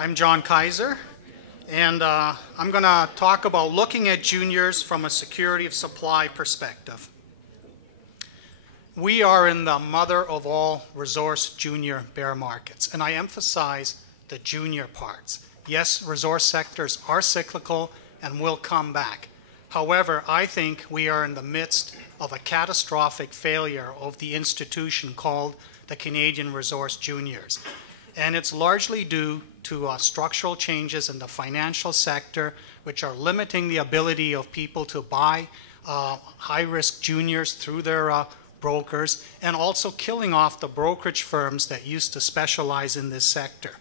I'm John Kaiser, and I'm going to talk about looking at juniors from a security of supply perspective. We are in the mother of all resource junior bear markets, and I emphasize the junior parts. Yes, resource sectors are cyclical and will come back. However, I think we are in the midst of a catastrophic failure of the institution called the Canadian Resource Juniors. And it's largely due to structural changes in the financial sector, which are limiting the ability of people to buy high-risk juniors through their brokers, and also killing off the brokerage firms that used to specialize in this sector.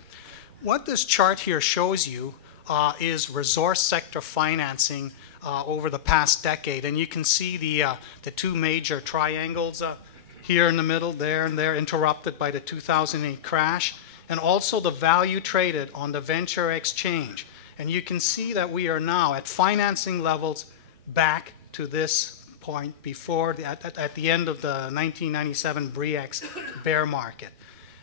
What this chart here shows you is resource sector financing over the past decade, and you can see the two major triangles here in the middle, there and there, interrupted by the 2008 crash, and also the value traded on the venture exchange. And you can see that we are now at financing levels back to this point before, at the end of the 1997 BRIEX bear market.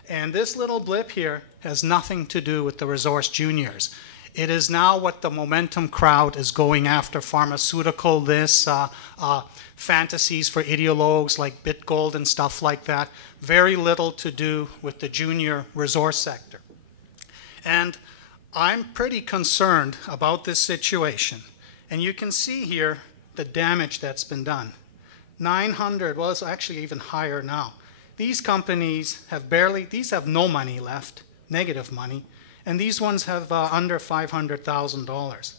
And this little blip here has nothing to do with the resource juniors. It is now what the momentum crowd is going after, pharmaceutical, fantasies for ideologues like BitGold and stuff like that. Very little to do with the junior resource sector. And I'm pretty concerned about this situation. And you can see here the damage that's been done. 900, well, it's actually even higher now. These companies have these have no money left, negative money. And these ones have under $500,000.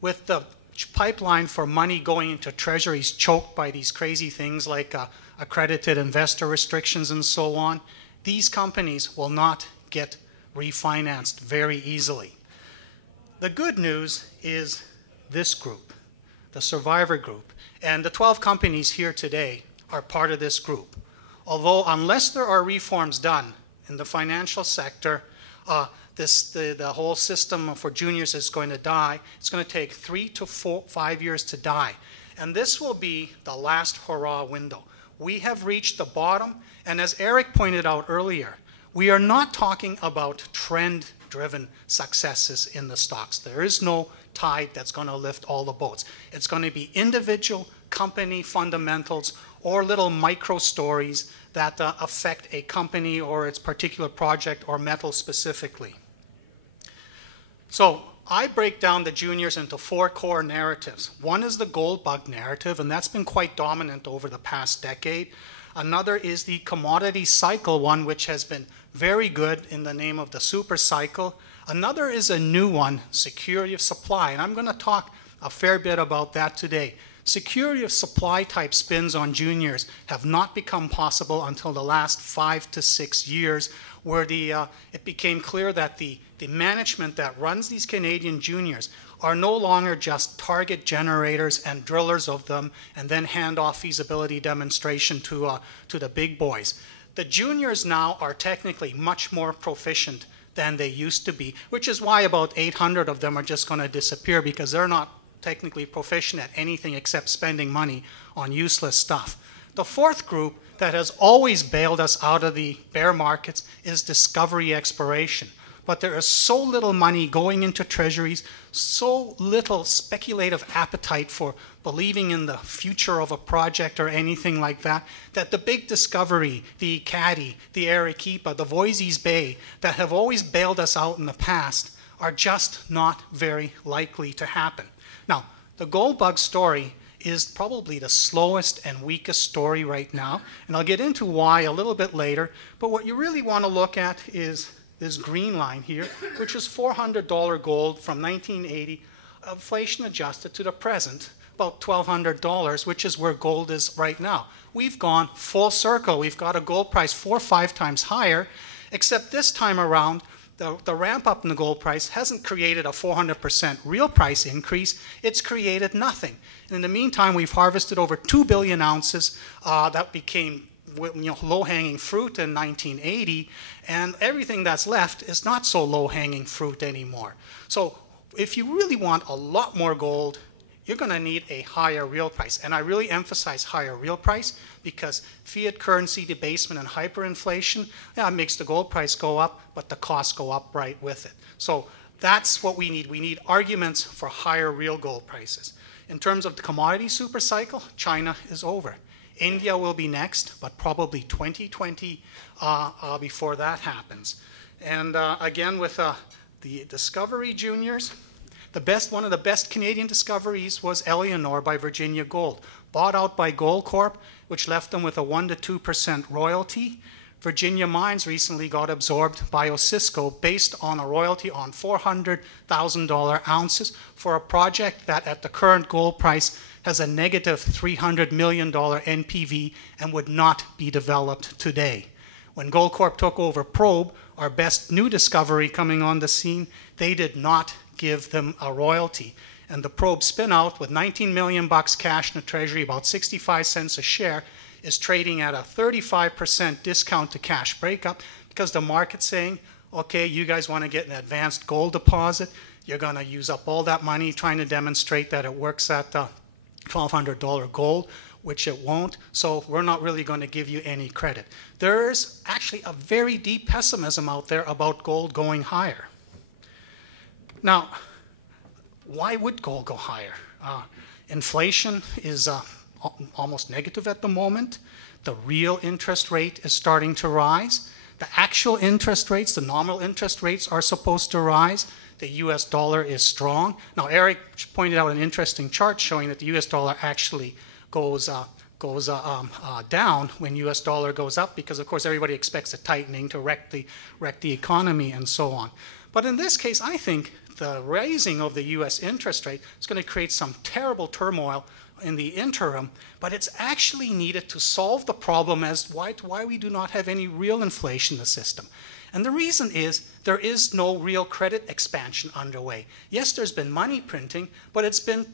With the pipeline for money going into treasuries choked by these crazy things like accredited investor restrictions and so on, these companies will not get refinanced very easily. The good news is this group, the survivor group, and the 12 companies here today are part of this group. Although unless there are reforms done in the financial sector, the whole system for juniors is going to die. It's going to take 3 to 5 years to die. And this will be the last hurrah window. We have reached the bottom, and as Eric pointed out earlier, we are not talking about trend-driven successes in the stocks. There is no tide that's going to lift all the boats. It's going to be individual company fundamentals or little micro stories that affect a company or its particular project or metal specifically. So I break down the juniors into 4 core narratives. One is the gold bug narrative, and that's been quite dominant over the past decade. Another is the commodity cycle one, which has been very good in the name of the super cycle. Another is a new one, security of supply, and I'm going to talk a fair bit about that today. Security of supply type spins on juniors have not become possible until the last 5 to 6 years, where it became clear that the management that runs these Canadian juniors are no longer just target generators and drillers of them and then hand off feasibility demonstration to the big boys. The juniors now are technically much more proficient than they used to be, which is why about 800 of them are just going to disappear, because they're not technically proficient at anything except spending money on useless stuff. The fourth group that has always bailed us out of the bear markets is discovery exploration. But there is so little money going into treasuries, so little speculative appetite for believing in the future of a project or anything like that, that the big discovery, the Caddy, the Arequipa, the Voisey's Bay, that have always bailed us out in the past, are just not very likely to happen. Now, the gold bug story is probably the slowest and weakest story right now, and I'll get into why a little bit later, but what you really want to look at is this green line here, which is $400 gold from 1980, inflation adjusted to the present, about $1,200, which is where gold is right now. We've gone full circle. We've got a gold price 4 or 5 times higher, except this time around, the ramp up in the gold price hasn't created a 400% real price increase. It's created nothing. And in the meantime, we've harvested over 2 billion ounces that became low-hanging fruit in 1980, and everything that's left is not so low-hanging fruit anymore. So if you really want a lot more gold, you're going to need a higher real price. And I really emphasize higher real price because fiat currency debasement and hyperinflation, yeah, it makes the gold price go up, but the costs go up right with it. So that's what we need. We need arguments for higher real gold prices. In terms of the commodity supercycle, China is over. India will be next, but probably 2020 before that happens. And again, with the Discovery Juniors, one of the best Canadian discoveries was Eleanor by Virginia Gold, bought out by Goldcorp, which left them with a 1% to 2% royalty. Virginia Mines recently got absorbed by Osisko based on a royalty on $400,000 ounces for a project that at the current gold price has a negative $300 million NPV and would not be developed today. When Goldcorp took over Probe, our best new discovery coming on the scene, they did not give them a royalty. And the Probe spin-out with $19 million cash in the treasury, about 65 cents a share, is trading at a 35% discount to cash breakup because the market's saying, okay, you guys want to get an advanced gold deposit, you're going to use up all that money trying to demonstrate that it works at $1,200 gold, which it won't, so we're not really going to give you any credit. There's actually a very deep pessimism out there about gold going higher. Now, why would gold go higher? Inflation is almost negative at the moment. The real interest rate is starting to rise. The actual interest rates, the nominal interest rates, are supposed to rise. The US dollar is strong. Now, Eric pointed out an interesting chart showing that the US dollar actually goes down when US dollar goes up because, of course, everybody expects a tightening to wreck the economy and so on. But in this case, I think the raising of the US interest rate is going to create some terrible turmoil in the interim, but it's actually needed to solve the problem as why we do not have any real inflation in the system. And the reason is there is no real credit expansion underway. Yes, there's been money printing, but it's been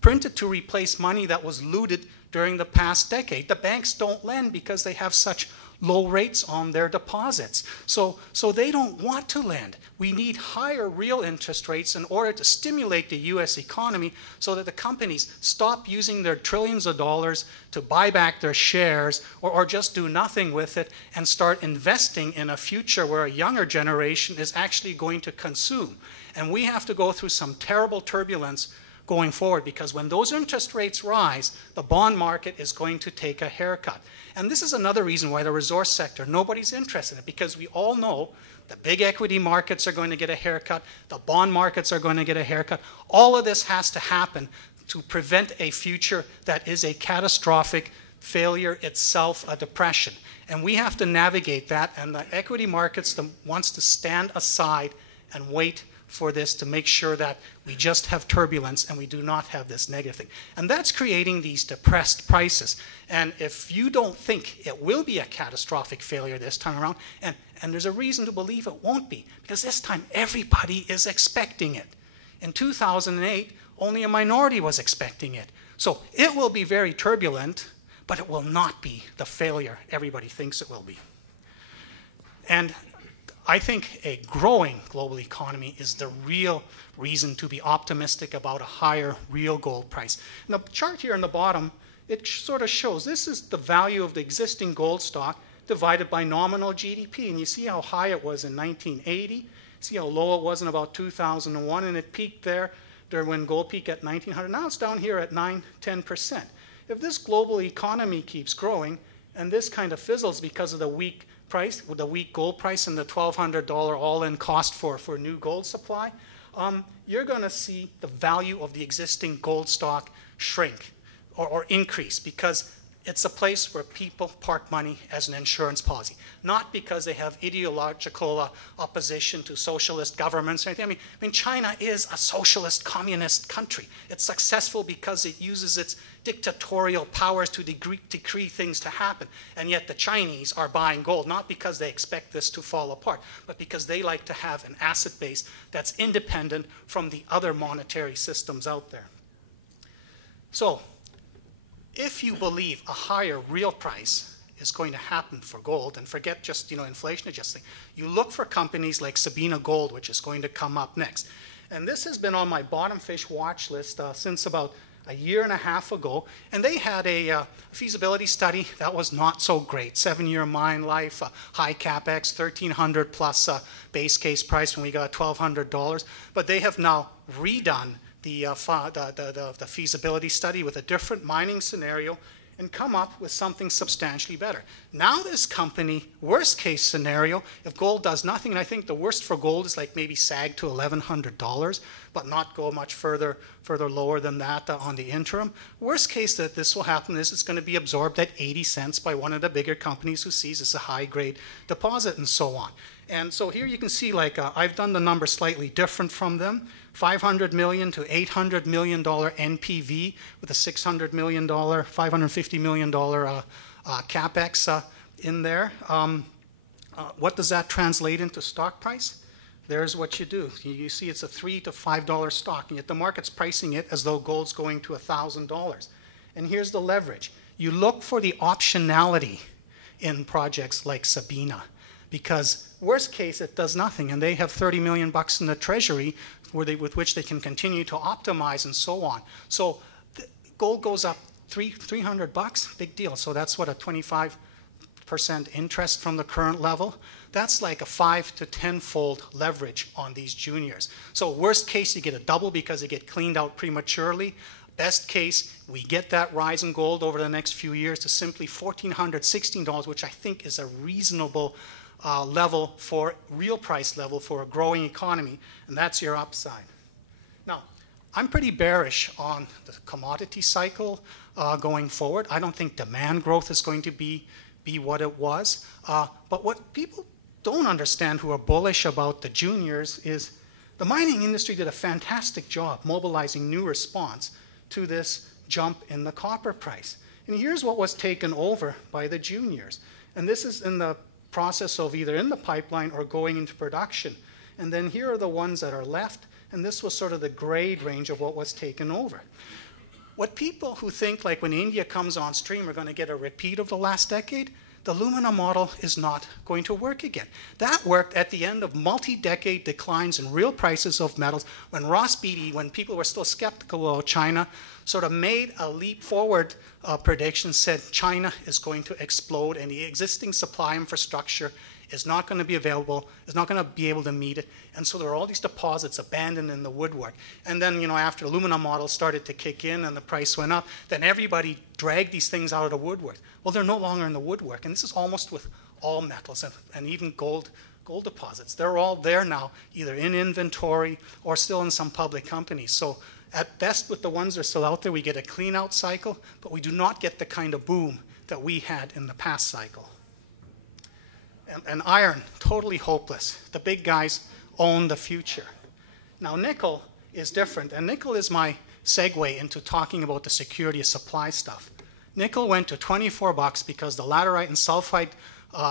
printed to replace money that was looted during the past decade. The banks don't lend because they have such low rates on their deposits. So they don't want to lend. We need higher real interest rates in order to stimulate the US economy so that the companies stop using their trillions of dollars to buy back their shares or just do nothing with it and start investing in a future where a younger generation is actually going to consume. And we have to go through some terrible turbulence going forward because when those interest rates rise, the bond market is going to take a haircut. And this is another reason why the resource sector, nobody's interested in it, because we all know the big equity markets are going to get a haircut, the bond markets are going to get a haircut. All of this has to happen to prevent a future that is a catastrophic failure itself, a depression. And we have to navigate that, and the equity markets wants to stand aside and wait for this to make sure that we just have turbulence and we do not have this negative thing. And that's creating these depressed prices. And if you don't think it will be a catastrophic failure this time around, and there's a reason to believe it won't be, because this time everybody is expecting it. In 2008, only a minority was expecting it. So it will be very turbulent, but it will not be the failure everybody thinks it will be. And I think a growing global economy is the real reason to be optimistic about a higher real gold price. And the chart here on the bottom, it sort of shows this is the value of the existing gold stock divided by nominal GDP. And you see how high it was in 1980, see how low it was in about 2001, and it peaked there when gold peaked at 1900. Now it's down here at 9–10%. If this global economy keeps growing and this kind of fizzles because of the weak price, with the weak gold price and the $1,200 all-in cost for new gold supply, you're going to see the value of the existing gold stock shrink or increase because it's a place where people park money as an insurance policy, not because they have ideological opposition to socialist governments or anything. I mean, China is a socialist communist country. It's successful because it uses its dictatorial powers to decree things to happen. And yet the Chinese are buying gold, not because they expect this to fall apart, but because they like to have an asset base that's independent from the other monetary systems out there. So, if you believe a higher real price is going to happen for gold, and forget just inflation adjusting, you look for companies like Sabina Gold, which is going to come up next. And this has been on my bottom fish watch list since about a year and a half ago, and they had a feasibility study that was not so great. 7-year mine life, high capex, $1,300 plus base case price when we got $1,200. But they have now redone the feasibility study with a different mining scenario and come up with something substantially better. Now this company, worst case scenario, if gold does nothing, and I think the worst for gold is like maybe sag to $1,100, but not go much further lower than that on the interim. Worst case that this will happen is it's going to be absorbed at 80 cents by one of the bigger companies who sees it's a high-grade deposit and so on. And so here you can see, like, I've done the number slightly different from them. $500 million to $800 million NPV with a $600 million, $550 million capex in there. What does that translate into stock price? There's what you do. You see it's a $3 to $5 stock, and yet the market's pricing it as though gold's going to $1,000. And here's the leverage. You look for the optionality in projects like Sabina, because worst case, it does nothing, and they have $30 million in the treasury with which they can continue to optimize and so on. So gold goes up $300, big deal. So that's what, a 25% interest from the current level. That's like a 5 to 10-fold leverage on these juniors. So worst case, you get a double because they get cleaned out prematurely. Best case, we get that rise in gold over the next few years to simply $1,400, $16, which I think is a reasonable level for real price level for a growing economy, and that's your upside. Now, I'm pretty bearish on the commodity cycle going forward. I don't think demand growth is going to be what it was. But what people don't understand who are bullish about the juniors is the mining industry did a fantastic job mobilizing new response to this jump in the copper price. And here's what was taken over by the juniors. And this is in the process of either in the pipeline or going into production. And then here are the ones that are left, and this was sort of the grade range of what was taken over. What people who think like when India comes on stream are going to get a repeat of the last decade, the Lumina model is not going to work again. That worked at the end of multi-decade declines in real prices of metals when Ross Beatty, when people were still skeptical about China, sort of made a leap forward prediction, said China is going to explode and the existing supply infrastructure is not going to be available, is not going to be able to meet it. And so there are all these deposits abandoned in the woodwork. And then, you know, after the Lumina model started to kick in and the price went up, then everybody dragged these things out of the woodwork. Well, they're no longer in the woodwork. And this is almost with all metals and even gold deposits. They're all there now, either in inventory or still in some public companies. So at best, with the ones that are still out there, we get a clean out cycle, but we do not get the kind of boom that we had in the past cycle. And iron, totally hopeless. The big guys own the future. Now nickel is different, and nickel is my segue into talking about the security of supply stuff. Nickel went to $24 because the laterite and sulfide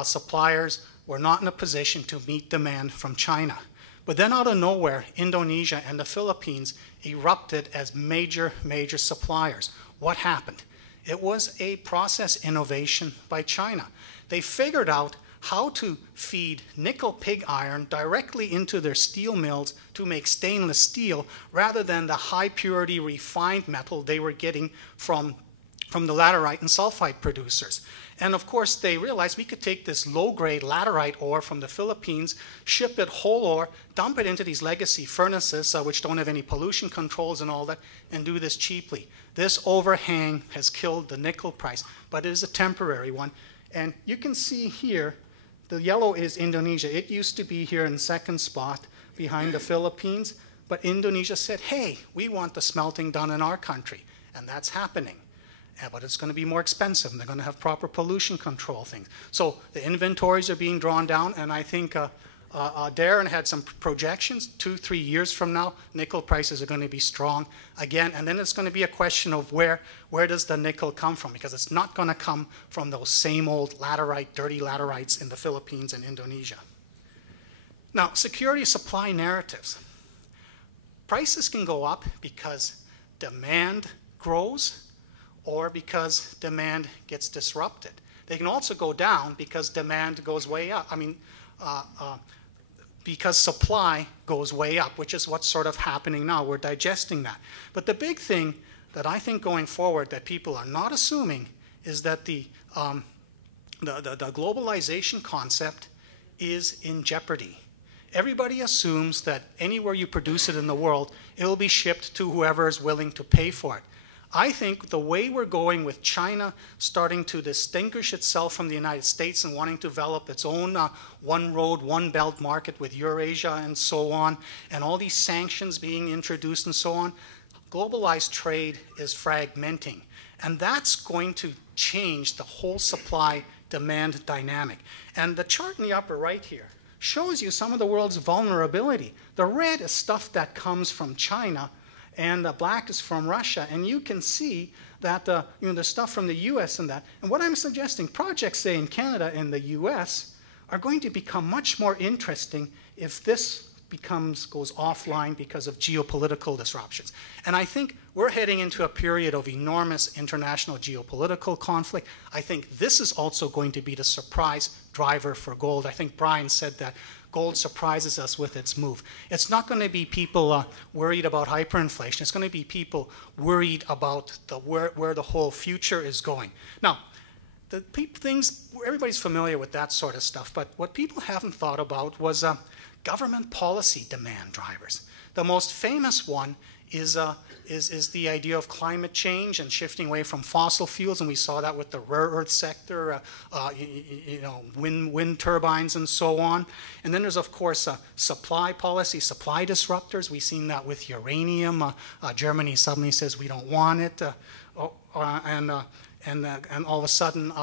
suppliers were not in a position to meet demand from China. But then out of nowhere, Indonesia and the Philippines erupted as major suppliers. What happened? It was a process innovation by China. They figured out how to feed nickel pig iron directly into their steel mills to make stainless steel rather than the high purity refined metal they were getting from the laterite and sulfide producers. And of course they realized we could take this low-grade laterite ore from the Philippines, ship it whole ore, dump it into these legacy furnaces which don't have any pollution controls and all that, and do this cheaply. This overhang has killed the nickel price, but it is a temporary one. And you can see here, the yellow is Indonesia. It used to be here in second spot behind the Philippines, but Indonesia said, hey, we want the smelting done in our country, and that's happening. But it's going to be more expensive, and they're going to have proper pollution control things. So the inventories are being drawn down, and I think Darren had some projections. 2-3 years from now, nickel prices are going to be strong again, and then it's going to be a question of where does the nickel come from, because it's not going to come from those same old laterite, dirty laterites in the Philippines and Indonesia. Now, security supply narratives. Prices can go up because demand grows or because demand gets disrupted. They can also go down because demand goes way up. I mean, because supply goes way up, which is what's sort of happening now. We're digesting that. But the big thing that I think going forward that people are not assuming is that the globalization concept is in jeopardy. Everybody assumes that anywhere you produce it in the world, it will be shipped to whoever is willing to pay for it. I think the way we're going with China starting to distinguish itself from the United States and wanting to develop its own one road, one belt market with Eurasia and so on, and all these sanctions being introduced and so on, globalized trade is fragmenting. And that's going to change the whole supply-demand dynamic. And the chart in the upper right here shows you some of the world's vulnerability. The red is stuff that comes from China, and the black is from Russia. And you can see that the stuff from the US and that. And what I'm suggesting, projects, say, in Canada and the US are going to become much more interesting if this goes offline because of geopolitical disruptions. And I think we're heading into a period of enormous international geopolitical conflict. I think this is also going to be the surprise driver for gold. I think Brian said that gold surprises us with its move. It's not going to be people worried about hyperinflation. It's going to be people worried about where the whole future is going. Now, everybody's familiar with that sort of stuff, but what people haven't thought about was government policy demand drivers. The most famous one is the idea of climate change and shifting away from fossil fuels, and we saw that with the rare earth sector, wind turbines and so on. And then there's, of course, supply policy, supply disruptors. We've seen that with uranium. Germany suddenly says we don't want it, and all of a sudden,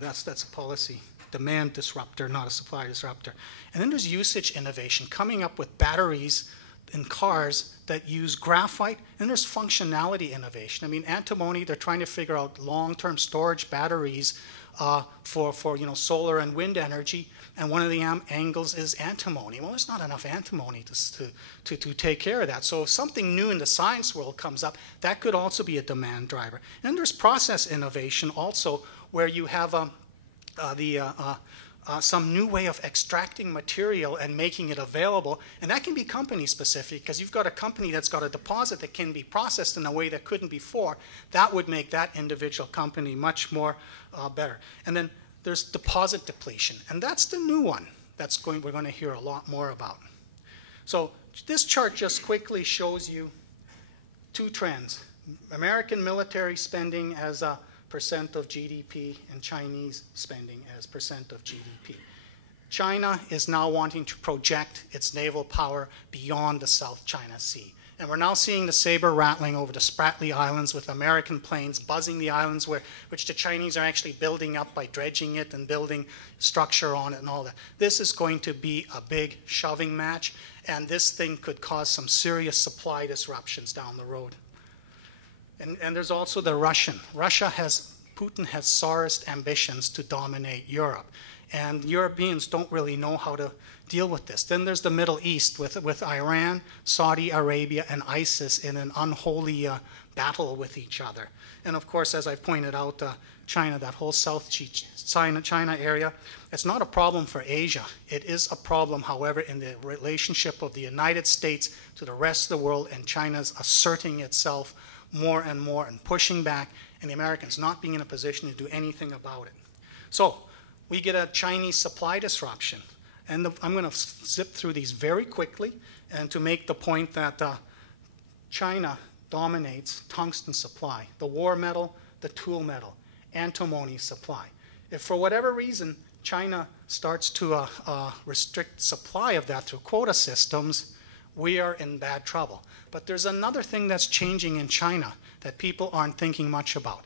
that's a policy demand disruptor, not a supply disruptor. And then there's usage innovation, coming up with batteries in cars that use graphite. And there's functionality innovation. I mean, antimony, they're trying to figure out long-term storage batteries for solar and wind energy. And one of the angles is antimony. Well, there's not enough antimony to take care of that. So if something new in the science world comes up, that could also be a demand driver. And then there's process innovation also, where you have some new way of extracting material and making it available. And that can be company specific, because you've got a company that's got a deposit that can be processed in a way that couldn't before. That would make that individual company much more better. And then there's deposit depletion. And that's the new one we're going to hear a lot more about. So this chart just quickly shows you two trends. American military spending as a percent of GDP and Chinese spending as percent of GDP. China is now wanting to project its naval power beyond the South China Sea. And we're now seeing the saber rattling over the Spratly Islands with American planes buzzing the islands, which the Chinese are actually building up by dredging it and building structure on it and all that. This is going to be a big shoving match, and this thing could cause some serious supply disruptions down the road. And there's also the Russian. Putin has Tsarist ambitions to dominate Europe. And Europeans don't really know how to deal with this. Then there's the Middle East with Iran, Saudi Arabia, and ISIS in an unholy battle with each other. And of course, as I've pointed out, China, that whole South China area, it's not a problem for Asia. It is a problem, however, in the relationship of the United States to the rest of the world, and China's asserting itself more and more and pushing back, and the Americans not being in a position to do anything about it. So we get a Chinese supply disruption. And I'm going to zip through these very quickly and to make the point that China dominates tungsten supply, the war metal, the tool metal, antimony supply. If for whatever reason China starts to restrict supply of that through quota systems, we are in bad trouble. But there's another thing that's changing in China that people aren't thinking much about.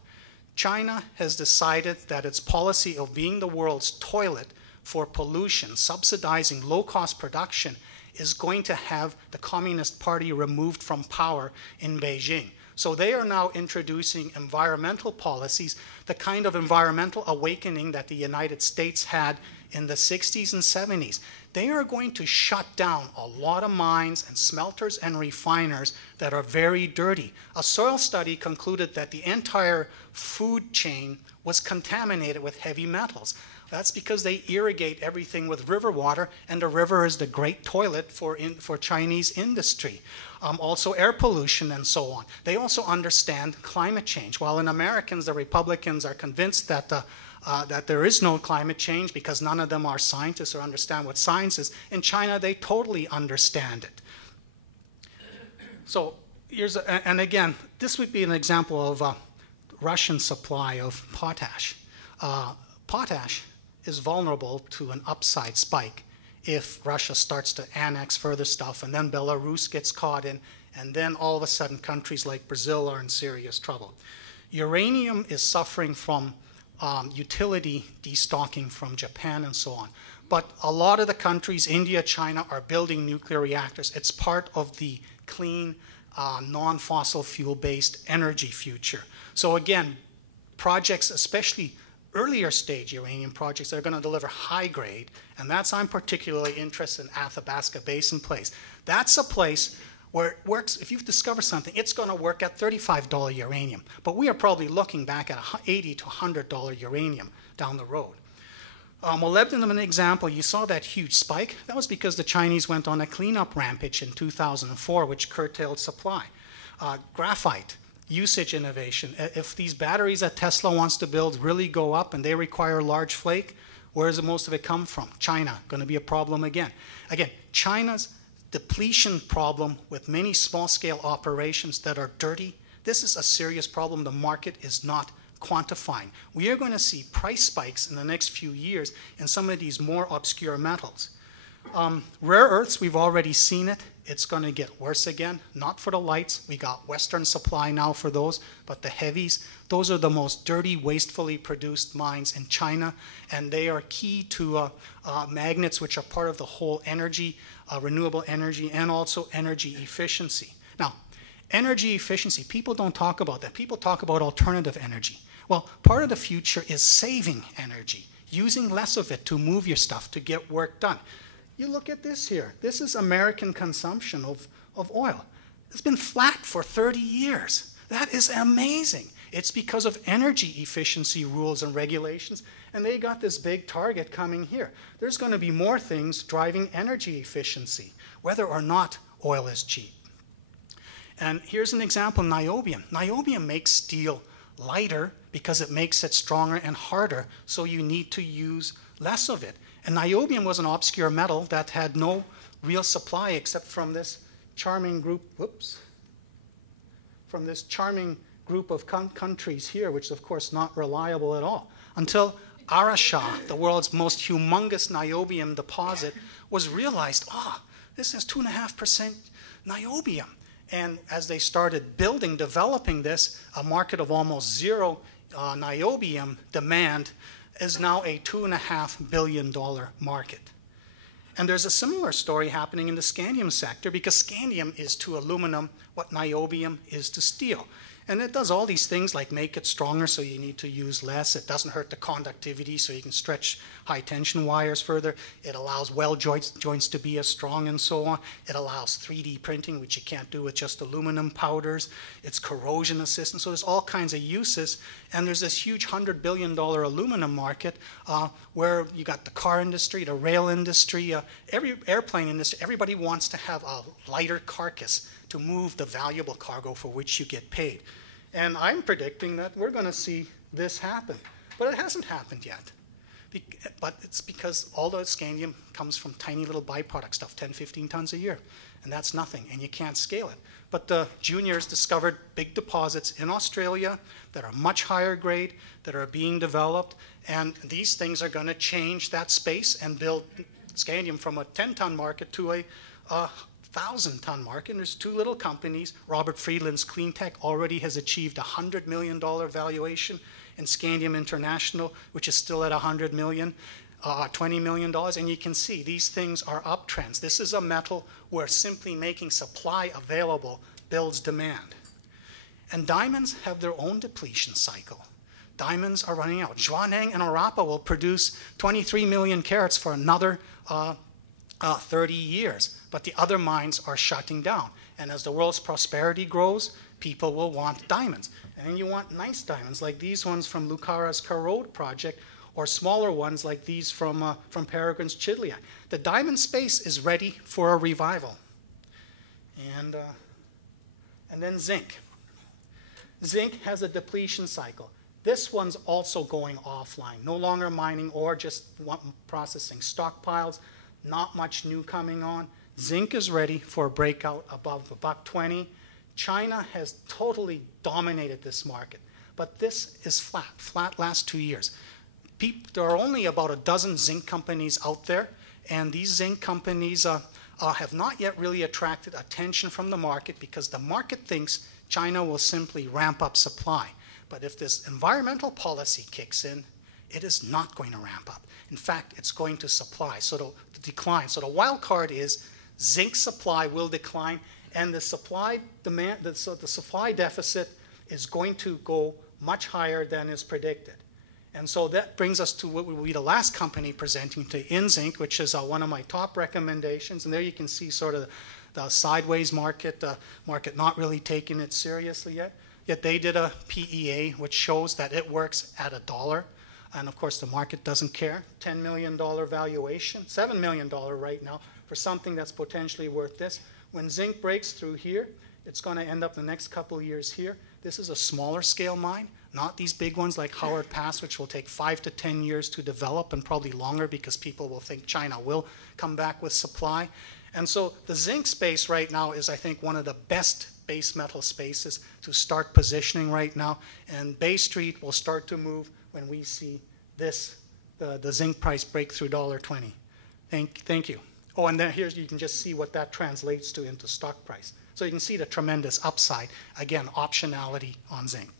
China has decided that its policy of being the world's toilet for pollution, subsidizing low-cost production, is going to have the Communist Party removed from power in Beijing. So they are now introducing environmental policies, the kind of environmental awakening that the United States had in the 60s and 70s. They are going to shut down a lot of mines and smelters and refiners that are very dirty. A soil study concluded that the entire food chain was contaminated with heavy metals. That's because they irrigate everything with river water, and the river is the great toilet for Chinese industry. Also air pollution and so on. They also understand climate change. While in Americans, the Republicans are convinced that that there is no climate change because none of them are scientists or understand what science is. In China, they totally understand it. So and again, this would be an example of a Russian supply of potash. Potash is vulnerable to an upside spike if Russia starts to annex further stuff, and then Belarus gets caught in, and then all of a sudden countries like Brazil are in serious trouble. Uranium is suffering from utility destocking from Japan and so on. But a lot of the countries, India, China, are building nuclear reactors. It's part of the clean, non-fossil fuel-based energy future. So again, projects, especially earlier stage uranium projects, are going to deliver high grade, and that's I'm particularly interested in Athabasca Basin place. That's a place where it works. If you've discovered something, it's going to work at $35 uranium, but we are probably looking back at $80 to $100 uranium down the road. Molybdenum, an example, you saw that huge spike. That was because the Chinese went on a cleanup rampage in 2004, which curtailed supply. Graphite, usage innovation. If these batteries that Tesla wants to build really go up and they require large flake, where does most of it come from? China, going to be a problem again. Again, China's depletion problem with many small-scale operations that are dirty, this is a serious problem the market is not quantifying. We are going to see price spikes in the next few years in some of these more obscure metals. Rare earths, we've already seen it. It's going to get worse again, not for the lights. We got Western supply now for those, but the heavies, those are the most dirty, wastefully produced mines in China, and they are key to magnets, which are part of the whole energy, renewable energy, and also energy efficiency. Now, energy efficiency, people don't talk about that. People talk about alternative energy. Well, part of the future is saving energy, using less of it to move your stuff, to get work done. You look at this here. This is American consumption of oil. It's been flat for 30 years. That is amazing. It's because of energy efficiency rules and regulations, and they got this big target coming here. There's going to be more things driving energy efficiency, whether or not oil is cheap. And here's an example, niobium. Niobium makes steel lighter because it makes it stronger and harder, so you need to use less of it. And niobium was an obscure metal that had no real supply except from this charming group, from this charming group of countries here, which is of course not reliable at all, until Arasha, the world's most humongous niobium deposit, was realized, this is 2.5% niobium. And as they started developing this, a market of almost zero niobium demand is now a $2.5 billion market. And there's a similar story happening in the scandium sector, because scandium is to aluminum what niobium is to steel. And it does all these things like make it stronger, so you need to use less. It doesn't hurt the conductivity, so you can stretch high tension wires further. It allows weld joints to be as strong and so on. It allows 3D printing, which you can't do with just aluminum powders. It's corrosion resistant, so there's all kinds of uses. And there's this huge $100 billion aluminum market where you got the car industry, the rail industry, every airplane industry. Everybody wants to have a lighter carcass to move the valuable cargo for which you get paid. And I'm predicting that we're going to see this happen. But it hasn't happened yet. But it's because all the scandium comes from tiny little byproduct stuff, 10, 15 tons a year. And that's nothing, and you can't scale it. But the juniors discovered big deposits in Australia that are much higher grade, that are being developed, and these things are going to change that space and build scandium from a 10-ton market to a 1,000-ton market. And there's two little companies. Robert Friedland's Cleantech already has achieved a $100 million valuation, and Scandium International, which is still at $100 million, $20 million. And you can see these things are uptrends. This is a metal where simply making supply available builds demand. And diamonds have their own depletion cycle. Diamonds are running out. Zhuaneng and Arapa will produce 23 million carats for another 30 years. But the other mines are shutting down. And as the world's prosperity grows, people will want diamonds. And then you want nice diamonds, like these ones from Lucara's Carode project, or smaller ones like these from Peregrine's Chidliak. The diamond space is ready for a revival. And And then zinc. Zinc has a depletion cycle. This one's also going offline, no longer mining or just processing stockpiles, not much new coming on. Zinc is ready for a breakout above $1.20. China has totally dominated this market, but this is flat last 2 years. There are only about a dozen zinc companies out there, and these zinc companies have not yet really attracted attention from the market because the market thinks China will simply ramp up supply. But if this environmental policy kicks in, it is not going to ramp up. In fact, it's going to decline. So the wild card is zinc supply will decline, and the supply deficit is going to go much higher than is predicted. And so that brings us to what will be the last company presenting to Zinc, which is one of my top recommendations. And there you can see sort of the sideways market, market not really taking it seriously yet. Yet they did a PEA, which shows that it works at $1. And of course, the market doesn't care. $10 million valuation, $7 million right now for something that's potentially worth this. When zinc breaks through here, it's going to end up the next couple of years here. This is a smaller scale mine, not these big ones like Howard Pass, which will take 5 to 10 years to develop and probably longer because people will think China will come back with supply. And so the zinc space right now is, I think, one of the best base metal spaces to start positioning right now. And Bay Street will start to move when we see this, the zinc price break through $1.20. Thank you. Oh, and then here's, you can just see what that translates to into stock price. So you can see the tremendous upside. Again, optionality on zinc.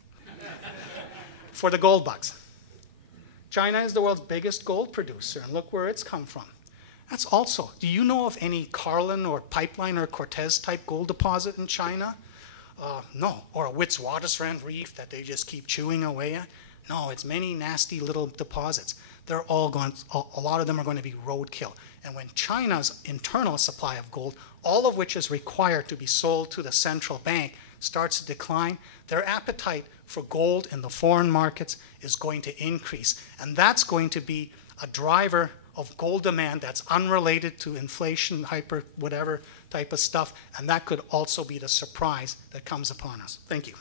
For the gold bugs. China is the world's biggest gold producer, and look where it's come from. That's also, do you know of any Carlin or Pipeline or Cortez type gold deposit in China? No. Or a Witwatersrand Reef that they just keep chewing away at? No, it's many nasty little deposits. They're all going, a lot of them are going to be roadkill. And when China's internal supply of gold, all of which is required to be sold to the central bank, starts to decline, their appetite for gold in the foreign markets is going to increase. And that's going to be a driver of gold demand that's unrelated to inflation, hyper, whatever type of stuff. And that could also be the surprise that comes upon us. Thank you.